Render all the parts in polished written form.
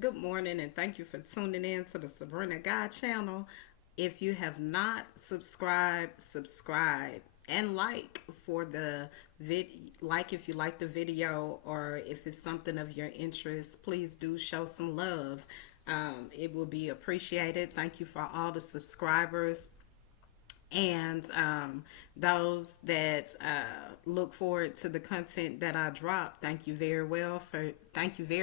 Good morning, and thank you for tuning in to the Sabrina God channel. If you have not subscribed, subscribe and like for the like if you like the video or if it's something of your interest, please do show some love. It will be appreciated. Thank you for all the subscribers and those that look forward to the content that I drop. Thank you very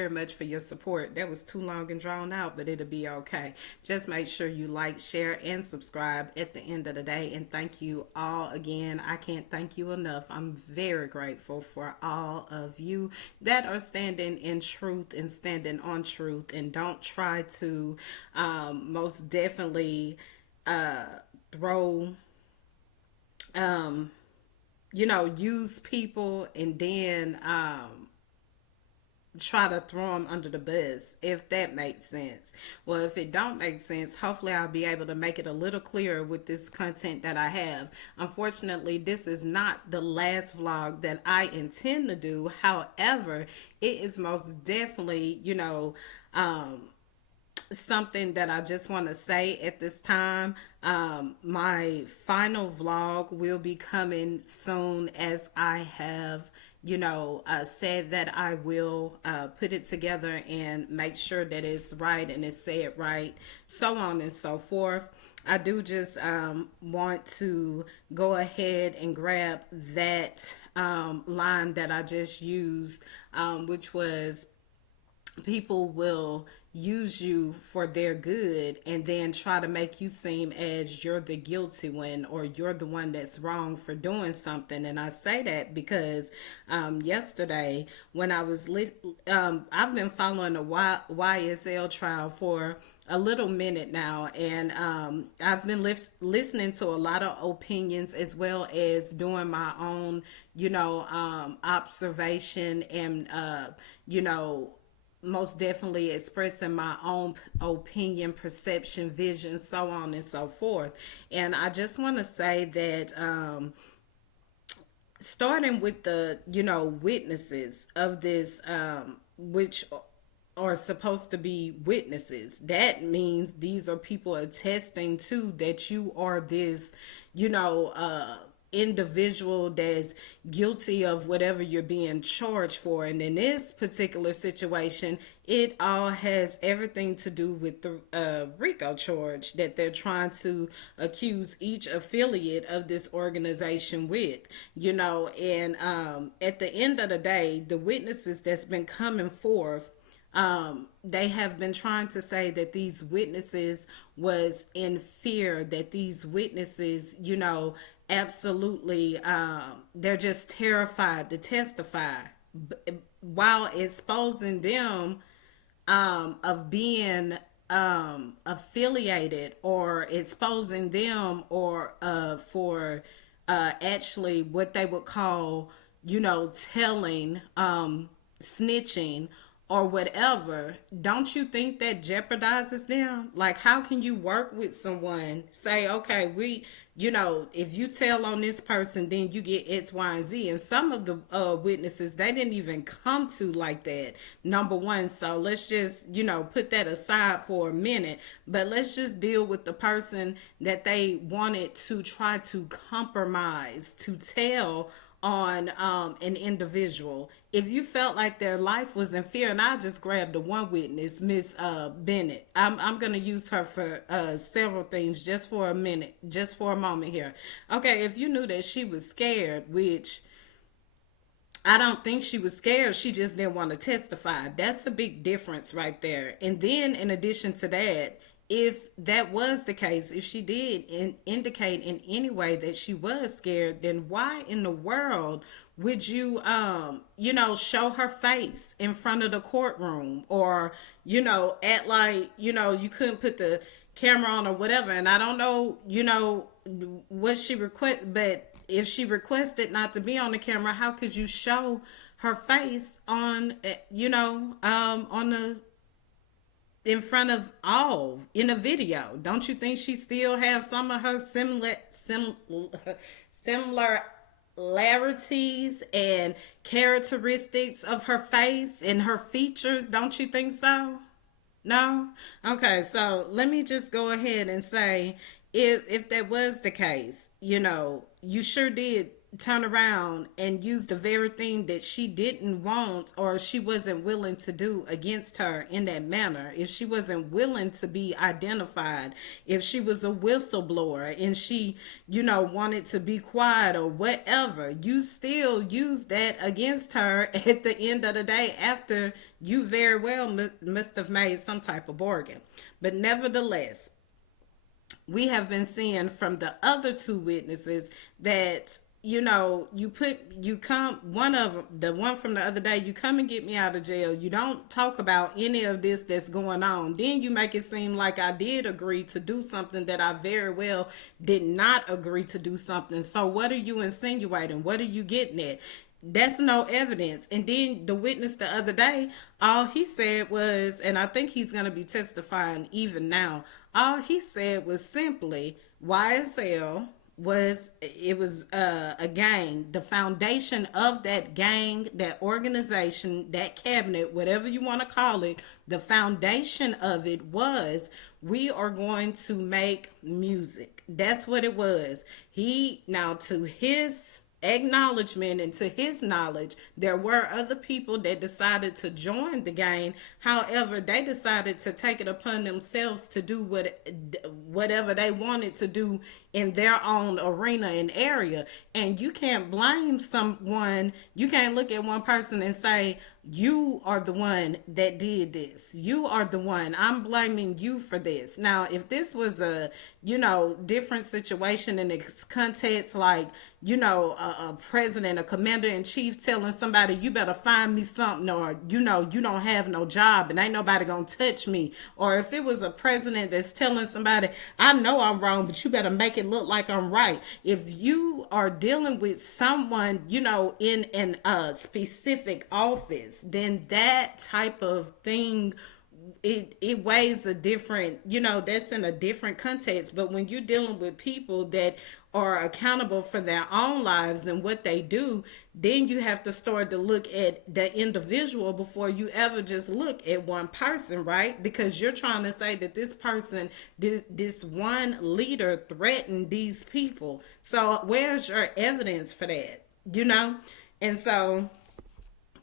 much for your support. That was too long and drawn out, but it'll be okay. Just make sure you like, share, and subscribe at the end of the day. And thank you all again. I can't thank you enough. I'm very grateful for all of you that are standing in truth and standing on truth, and don't try to most definitely throw um use people and then try to throw them under the bus, if that makes sense. Well, if it don't make sense, hopefully I'll be able to make it a little clearer with this content that I have. Unfortunately, this is not the last vlog that I intend to do. However, it is most definitely something that I just want to say at this time. My final vlog will be coming soon, as I have, said that I will put it together and make sure that it's right and it's said right, so on and so forth. I do just want to go ahead and grab that line that I just used, which was, people will use you for their good and then try to make you seem as you're the guilty one, or you're the one that's wrong for doing something. And I say that because yesterday when I've been following the YSL trial for a little minute now, and I've been listening to a lot of opinions, as well as doing my own observation, and most definitely expressing my own opinion, perception, vision, so on and so forth. And I just want to say that starting with the witnesses of this, which are supposed to be witnesses, that means these are people attesting to that you are this individual that's guilty of whatever you're being charged for. And in this particular situation, it all has everything to do with the RICO charge that they're trying to accuse each affiliate of this organization with. And at the end of the day, the witnesses that's been coming forth, they have been trying to say that these witnesses was in fear, that these witnesses, absolutely, they're just terrified to testify, while exposing them of being affiliated, or exposing them, or for actually what they would call telling, snitching, or whatever. Don't you think that jeopardizes them? Like, how can you work with someone, say, okay, if you tell on this person, then you get X, Y, and Z. And some of the witnesses, they didn't even come to like that, number one. So let's just, put that aside for a minute. But let's just deal with the person that they wanted to try to compromise, to tell on an individual. If you felt like their life was in fear, and I just grabbed the one witness, Miss Bennett. I'm gonna use her for several things, just for a minute, just for a moment here. Okay, if you knew that she was scared, which I don't think she was scared, she just didn't want to testify. That's a big difference right there. And then in addition to that, if that was the case, if she did indicate in any way that she was scared, then why in the world would you show her face in front of the courtroom, or act like you couldn't put the camera on or whatever? And I don't know what she request, but if she requested not to be on the camera, how could you show her face on on the in front of all in a video? Don't you think she still have some of her similarities and characteristics of her face and her features? Don't you think so? No? Okay, so let me just go ahead and say, if that was the case, you sure did turn around and use the very thing that she didn't want or she wasn't willing to do against her in that manner. If she wasn't willing to be identified, if she was a whistleblower and she, wanted to be quiet or whatever, you still use that against her at the end of the day after you very well must have made some type of bargain. But nevertheless, we have been seeing from the other two witnesses that you come, one of them, the one from the other day, you come and get me out of jail, you don't talk about any of this that's going on, then you make it seem like I did agree to do something that I very well did not agree to do something. So what are you insinuating? What are you getting at? That's no evidence. And then the witness the other day, all he said was, and I think he's going to be testifying even now, all he said was simply YSL was a gang. The foundation of that gang, that organization, that cabinet, whatever you want to call it, the foundation of it was, we are going to make music. That's what it was. He, now to his acknowledgement and to his knowledge, there were other people that decided to join the gang. However, they decided to take it upon themselves to do whatever they wanted to do in their own arena and area. And you can't blame someone. You can't look at one person and say, you are the one that did this. You are the one. I'm blaming you for this. Now, if this was a, different situation in its context, like, a president, a commander in chief telling somebody, you better find me something, or, you don't have no job and ain't nobody gonna touch me. Or if it was a president that's telling somebody, I know I'm wrong, but you better make it look like I'm right. If you are dealing with someone, in a specific office, then that type of thing, it weighs a different, that's in a different context. But when you're dealing with people that are accountable for their own lives and what they do, then you have to start to look at the individual before you ever just look at one person, right? Because you're trying to say that this person, this one leader threatened these people. So where's your evidence for that? And so,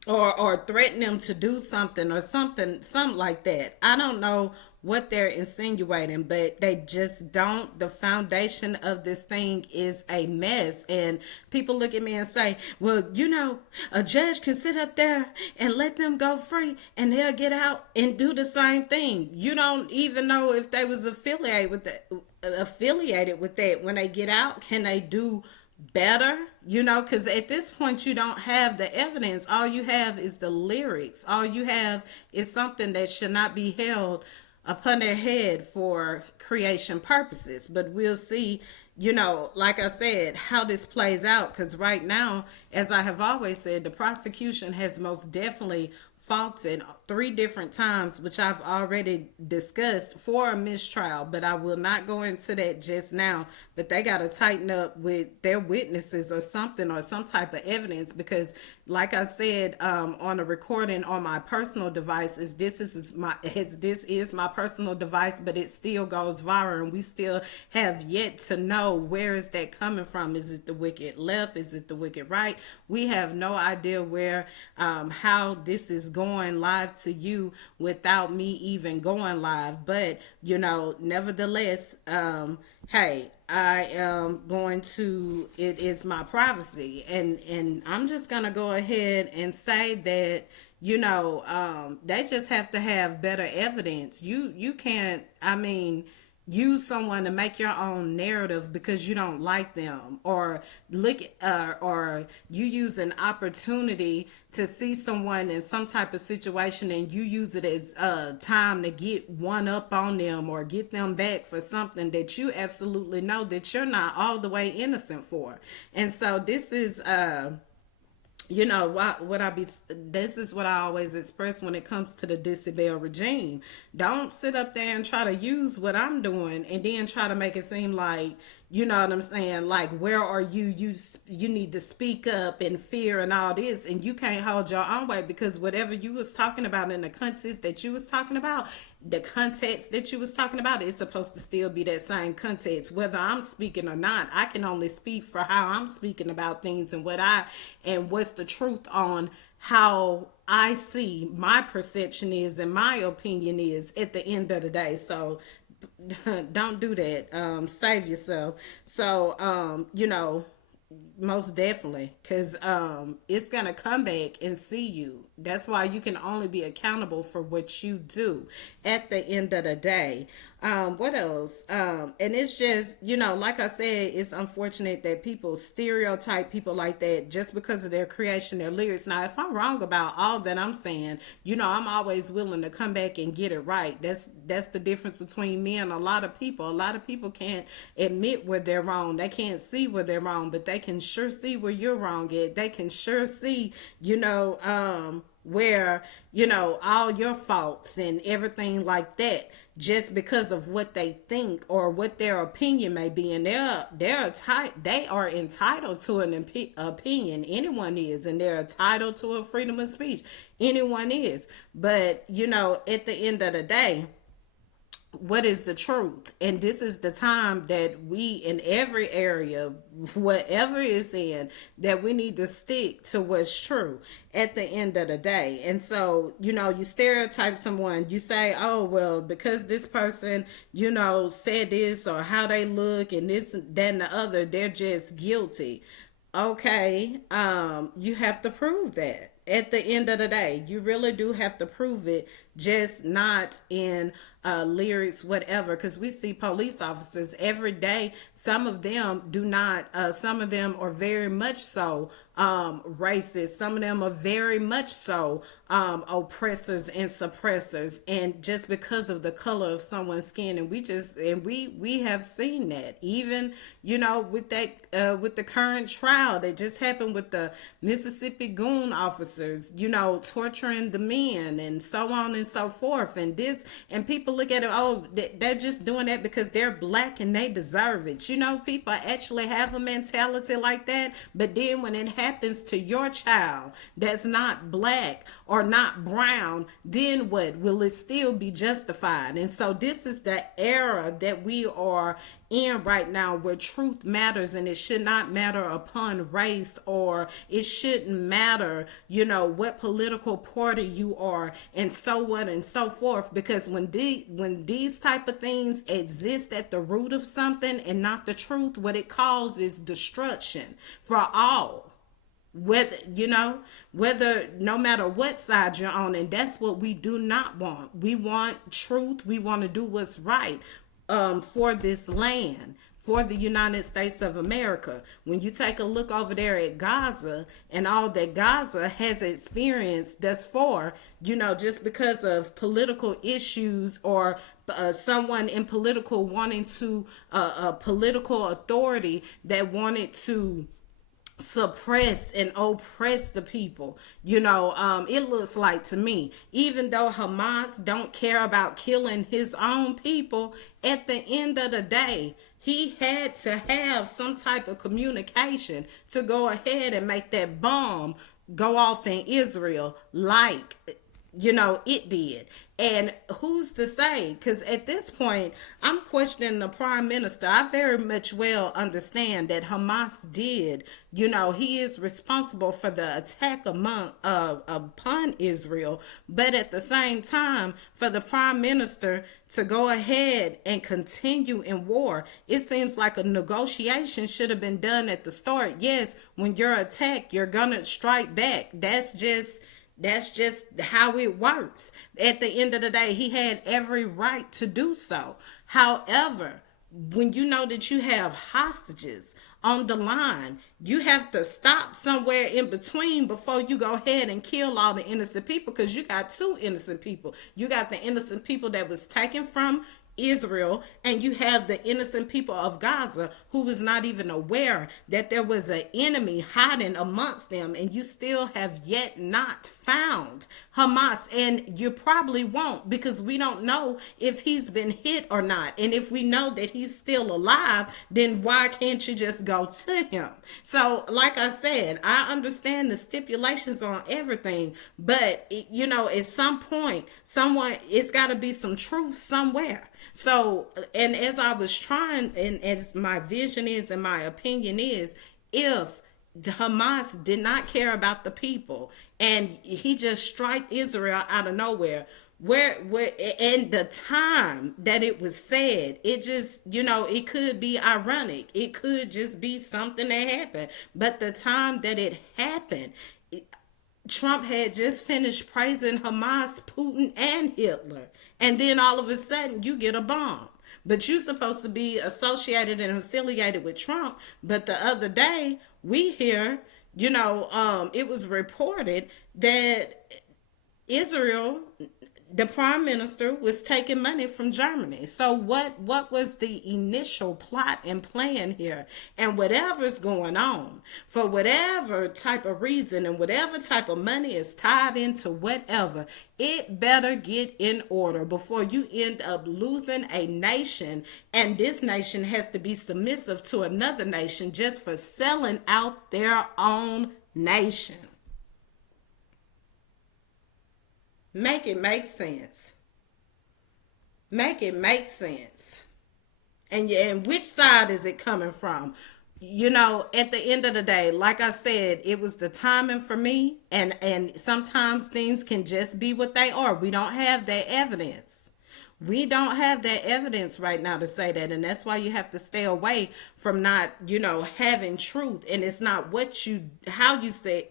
or threaten them to do something or something like that. I don't know what they're insinuating, but they just don't. The foundation of this thing is a mess. And people look at me and say, well, a judge can sit up there and let them go free and they'll get out and do the same thing. You don't even know if they was affiliated with that. When they get out, can they do better? Because at this point you don't have the evidence. All you have is the lyrics. All you have is something that should not be held upon their head for creation purposes. But we'll see, like I said, how this plays out. Because right now, as I have always said, the prosecution has most definitely faulted 3 different times, which I've already discussed, for a mistrial, but I will not go into that just now. But they got to tighten up with their witnesses or something, or some type of evidence, because like I said, on a recording on my personal device, this is my personal device, but it still goes viral, and we still have yet to know where is that coming from. Is it the wicked left? Is it the wicked right? We have no idea where, how this is going live to you without me even going live. But nevertheless, hey, I am going to, it is my privacy, and I'm just gonna go ahead and say that they just have to have better evidence. You can't, use someone to make your own narrative because you don't like them, or or you use an opportunity to see someone in some type of situation and you use it as time to get one up on them or get them back for something that you absolutely know that you're not all the way innocent for. And so this is this is what I always express when it comes to the disability regime. Don't sit up there and try to use what I'm doing and then try to make it seem like You know what I'm saying? Like, where are you? You need to speak up and fear and all this, and you can't hold your own way because whatever you was talking about in the context that you was talking about, the context that you was talking about, it's supposed to still be that same context. Whether I'm speaking or not, I can only speak for how I'm speaking about things and what's the truth on how I see my perception is and my opinion is at the end of the day. So don't do that. Save yourself. So, most definitely, because it's gonna come back and see you. That's why you can only be accountable for what you do at the end of the day. What else? And it's just, like I said, it's unfortunate that people stereotype people like that just because of their creation, their lyrics. Now, if I'm wrong about all that I'm saying, I'm always willing to come back and get it right. That's the difference between me and a lot of people. A lot of people can't admit where they're wrong. They can't see where they're wrong, but they can sure see where you're wrong at. They can sure see, where, all your faults and everything like that, just because of what they think or what their opinion may be. And they are entitled to an opinion. Anyone is, and they're entitled to a freedom of speech. Anyone is. But, at the end of the day, what is the truth? And this is the time that we, in every area, whatever is in, that we need to stick to what's true at the end of the day. And so, you stereotype someone, you say, oh, well, because this person, said this or how they look and this, that, and the other, they're just guilty. Okay, you have to prove that. At the end of the day, you really do have to prove it, just not in lyrics, whatever. Because we see police officers every day. Some of them do not. Some of them are very much so racist. Some of them are very much so oppressors and suppressors, and just because of the color of someone's skin. And we have seen that, even with that with the current trial that just happened with the Mississippi goon officers, torturing the men and so on and so forth. And people look at it, oh, they're just doing that because they're black and they deserve it. People actually have a mentality like that. But then when it happens to your child that's not black or not brown, then what? Will it still be justified? And so this is the era that we are in right now, where truth matters, and it should not matter upon race, or it shouldn't matter, what political party you are, and so on and so forth. Because when these type of things exist at the root of something and not the truth, what it causes is destruction for all. Whether no matter what side you're on. And that's what we do not want. We want truth. We want to do what's right for this land, for the United States of America. When you take a look over there at Gaza and all that Gaza has experienced thus far, just because of political issues, or someone in political wanting to political authority that wanted to suppress and oppress the people. It looks like to me, even though Hamas don't care about killing his own people, at the end of the day, he had to have some type of communication to go ahead and make that bomb go off in Israel, like it did. And who's to say? Because at this point, I'm questioning the prime minister. I very much well understand that Hamas did, he is responsible for the attack upon Israel. But at the same time, for the prime minister to go ahead and continue in war, it seems like a negotiation should have been done at the start. Yes, when you're attacked, you're gonna strike back. That's just how it works. At the end of the day, he had every right to do so. However, when you know that you have hostages on the line, You have to stop somewhere in between before you go ahead and kill all the innocent people, because you got two innocent people. You got the innocent people that was taken from Israel, and you have the innocent people of Gaza who was not even aware that there was an enemy hiding amongst them, and you still have yet not found Hamas, and you probably won't, because we don't know if he's been hit or not. And if we know that he's still alive, then why can't you just go to him? So like I said, I understand the stipulations on everything, but at some point, it's got to be some truth somewhere. So, and as I was trying, and as my vision is and my opinion is, if Hamas did not care about the people and he just strike Israel out of nowhere, where and the time that it was said, it just, it could be ironic, it could just be something that happened, but the time that it happened, Trump had just finished praising Hamas, Putin, and Hitler. And then all of a sudden you get a bomb. But you're supposed to be associated and affiliated with Trump. But the other day we hear, it was reported that Israel, the prime minister, was taking money from Germany. So what was the initial plot and plan here? And whatever's going on, for whatever type of reason and whatever type of money is tied into whatever, it better get in order before you end up losing a nation, and this nation has to be submissive to another nation just for selling out their own nation. Make it make sense. Make it make sense. And which side is it coming from? At the end of the day, like I said, it was the timing for me, and sometimes things can just be what they are. We don't have that evidence. We don't have that evidence right now to say that, and that's why you have to stay away from not, having truth. And it's not how you say,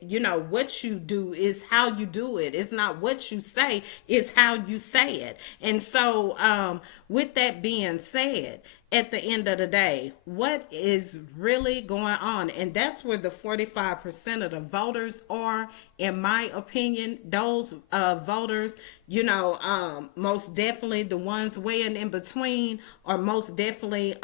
what you do is how you do it. It's not what you say, it's how you say it. And so, with that being said, at the end of the day, what is really going on? And that's where the 45% of the voters are, in my opinion. Those voters, most definitely the ones weighing in between are most definitely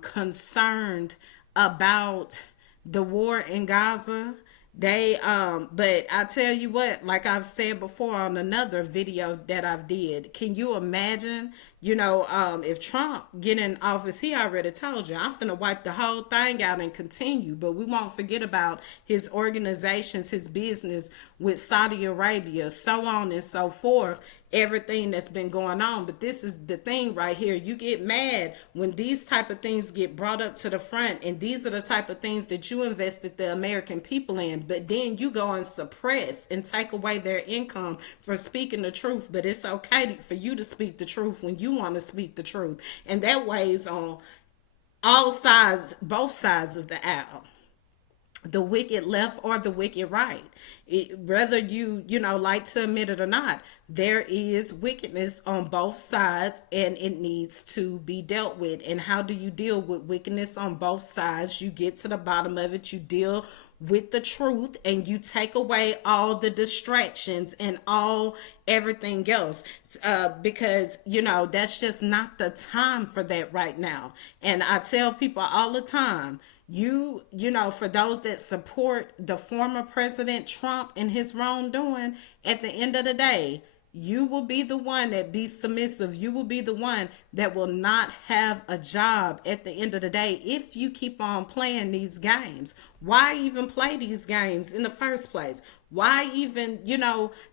concerned about the war in Gaza. But I tell you what, like I've said before on another video that I've did, can you imagine, if Trump get in office, he already told you, I'm finna wipe the whole thing out and continue. But we won't forget about his organizations, his business with Saudi Arabia, so on and so forth, everything that's been going on. But this is the thing right here. You get mad when these type of things get brought up to the front, and these are the type of things that you invested the American people in, but then you go and suppress and take away their income for speaking the truth. But it's okay for you to speak the truth when you want to speak the truth, and that weighs on all sides, both sides of the aisle, the wicked left or the wicked right. Whether you like to admit it or not, there is wickedness on both sides, and it needs to be dealt with. And how do you deal with wickedness on both sides? You get to the bottom of it, you deal with the truth, and you take away all the distractions and everything else, because that's just not the time for that right now. And I tell people all the time, for those that support the former President Trump and his wrongdoing, at the end of the day, you will be the one that be submissive. You will be the one that will not have a job at the end of the day if you keep on playing these games. Why even play these games in the first place? Why even,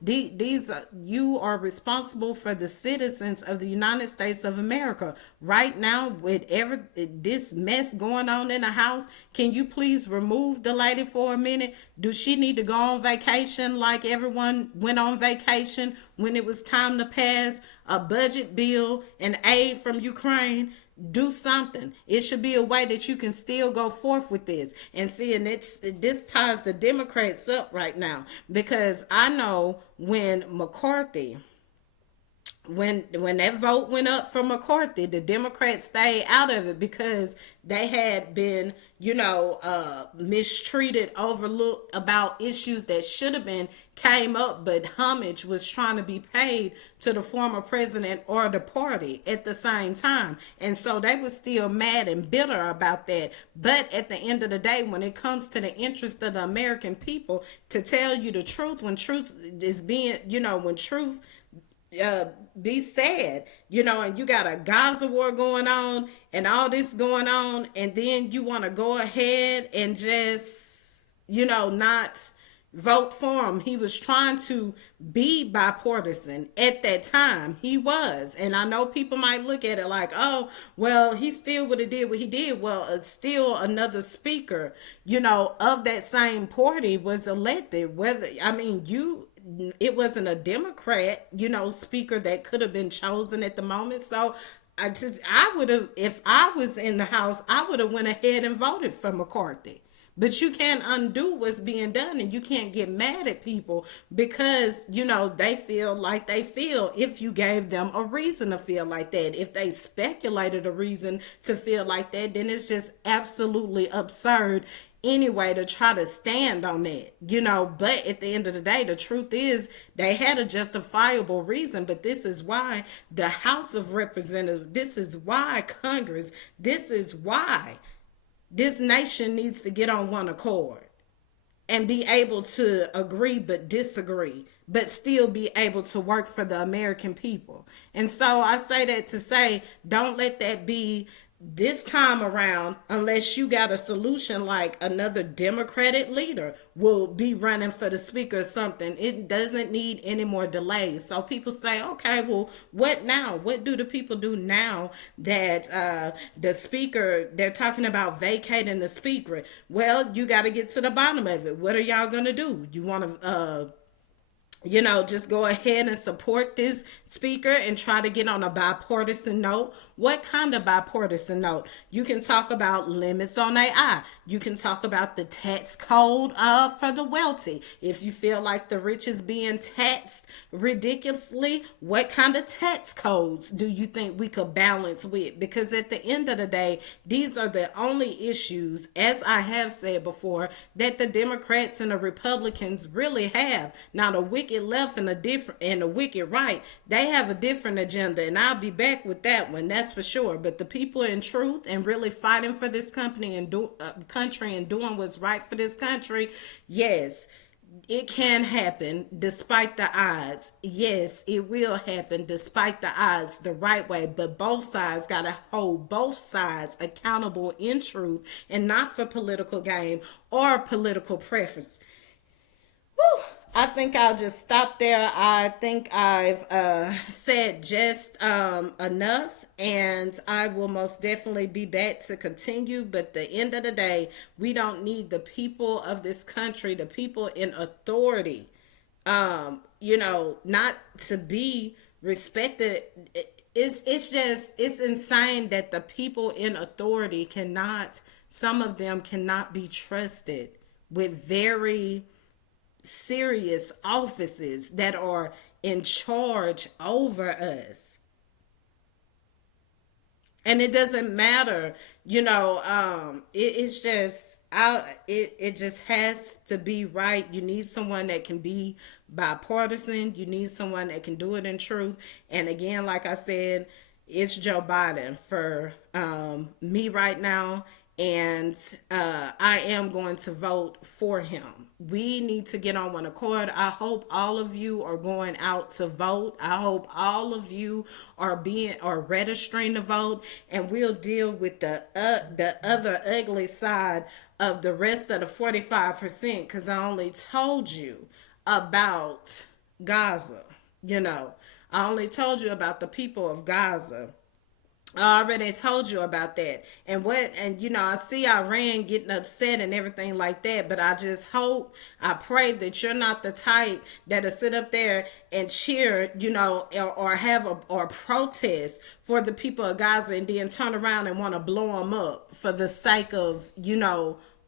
these you are responsible for the citizens of the United States of America. Right now, with this mess going on in the house, can you please remove the lady for a minute? Does she need to go on vacation like everyone went on vacation when it was time to pass a budget bill and aid from Ukraine? Do something. It should be a way that you can still go forth with this. And see, and this ties the Democrats up right now, because I know when McCarthy when that vote went up for McCarthy, the Democrats stayed out of it because they had been, mistreated, overlooked about issues that should have been came up, but homage was trying to be paid to the former president or the party at the same time. And so they were still mad and bitter about that. But at the end of the day, when it comes to the interest of the American people, to tell you the truth, when truth is being, when truth uh, be sad, and you got a Gaza war going on and all this going on, and then you want to go ahead and just, not vote for him. He was trying to be bipartisan at that time. He was. And I know people might look at it like, oh, well, he still would have did what he did. Well, still another speaker, of that same party was elected. Whether, it wasn't a Democrat, speaker that could have been chosen at the moment. So I would have, if I was in the House, I would have went ahead and voted for McCarthy. But you can't undo what's being done, and you can't get mad at people because, they feel like they feel, if you gave them a reason to feel like that. If they speculated a reason to feel like that, then it's just absolutely absurd anyway to try to stand on that, but at the end of the day, the truth is they had a justifiable reason. But this is why the House of Representatives, this is why Congress, this is why this nation needs to get on one accord and be able to agree but disagree, but still be able to work for the American people. And so I say that to say, don't let that be this time around, unless you got a solution like another Democratic leader will be running for the speaker or something. It doesn't need any more delays. So people say, okay, well, what now? What do the people do now that the speaker, they're talking about vacating the speaker? Well, you got to get to the bottom of it. What are y'all going to do? You want to just go ahead and support this speaker and try to get on a bipartisan note? What kind of bipartisan note? You can talk about limits on AI. You can talk about the tax code for the wealthy. If you feel like the rich is being taxed ridiculously, what kind of tax codes do you think we could balance with? Because at the end of the day, these are the only issues, as I have said before, that the Democrats and the Republicans really have. Now, the wicked left and the wicked right, they have a different agenda, and I'll be back with that one. That's for sure. But the people in truth and really fighting for this country and doing what's right for this country, yes, it can happen despite the odds. Yes, it will happen despite the odds the right way. But both sides got to hold both sides accountable in truth and not for political game or political preference. Whew. I think I'll just stop there. I think I've said just enough, and I will most definitely be back to continue. But at the end of the day, we don't need the people of this country, the people in authority, not to be respected. It's insane that the people in authority some of them cannot be trusted with very serious offices that are in charge over us. And it doesn't matter, it's just it just has to be right. You need someone that can be bipartisan. You need someone that can do it in truth. And again, like I said, it's Joe Biden for me right now. And I am going to vote for him. We need to get on one accord. I hope all of you are going out to vote. I hope all of you are registering to vote, and we'll deal with the other ugly side of the rest of the 45%. Because I only told you about Gaza. I only told you about the people of Gaza. I already told you about that. And I see Iran getting upset and everything like that, but I just hope, I pray that you're not the type that'll sit up there and cheer, or protest for the people of Gaza and then turn around and want to blow them up for the sake of,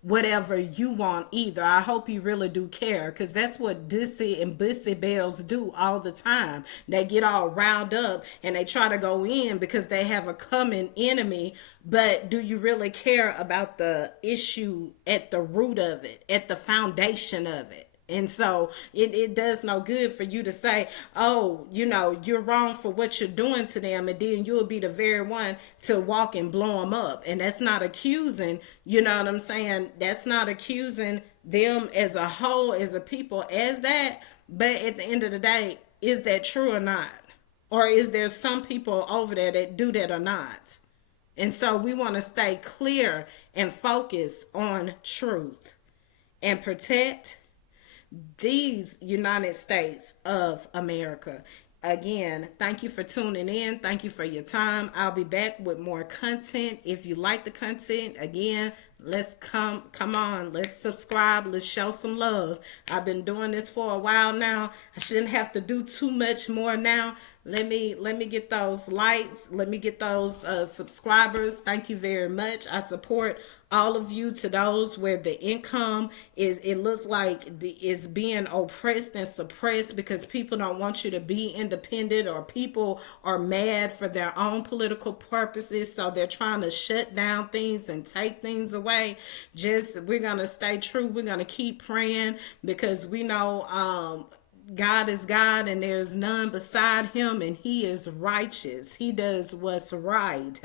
whatever you want either. I hope you really do care, because that's what Dissy and Bussy Bells do all the time. They get all riled up and they try to go in because they have a coming enemy. But do you really care about the issue at the root of it, at the foundation of it? And so it does no good for you to say, oh, you're wrong for what you're doing to them. And then you'll be the very one to walk and blow them up. And that's not accusing, you know what I'm saying? That's not accusing them as a whole, as a people, as that. But at the end of the day, is that true or not? Or is there some people over there that do that or not? And so we want to stay clear and focus on truth and protect these United States of America. Again, thank you for tuning in. Thank you for your time. I'll be back with more content. If you like the content, again, let's come on, let's subscribe, let's show some love. I've been doing this for a while now. I shouldn't have to do too much more now. Let me get those likes. Let me get those subscribers. Thank you very much. I support all of you. To those where the income is, it looks like it's being oppressed and suppressed because people don't want you to be independent, or people are mad for their own political purposes, so they're trying to shut down things and take things away. We're gonna stay true. We're gonna keep praying, because we know God is God and there's none beside him, and he is righteous. He does what's right.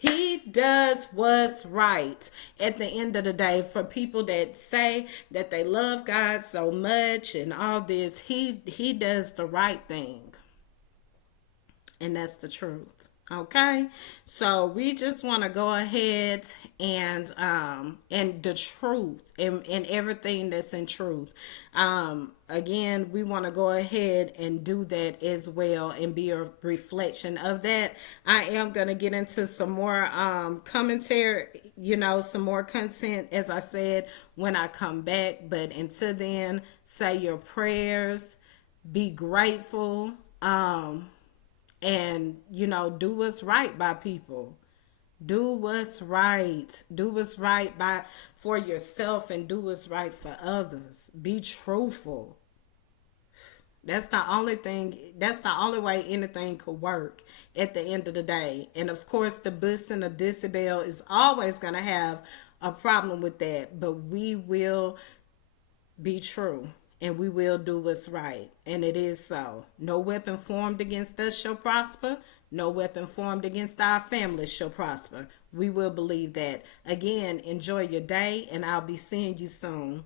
He does what's right at the end of the day. For people that say that they love God so much and all this, he does the right thing. And that's the truth. Okay, so we just want to go ahead and the truth and everything that's in truth. Again, we want to go ahead and do that as well and be a reflection of that. I am going to get into some more commentary, some more content, as I said, when I come back. But until then, say your prayers, be grateful, and do what's right by people. Do what's right. Do what's right for yourself, and do what's right for others. Be truthful. That's the only way anything could work at the end of the day. And of course, the Buss and the Decibel is always going to have a problem with that, but we will be true. And we will do what's right. And it is so. No weapon formed against us shall prosper. No weapon formed against our families shall prosper. We will believe that. Again, enjoy your day, and I'll be seeing you soon.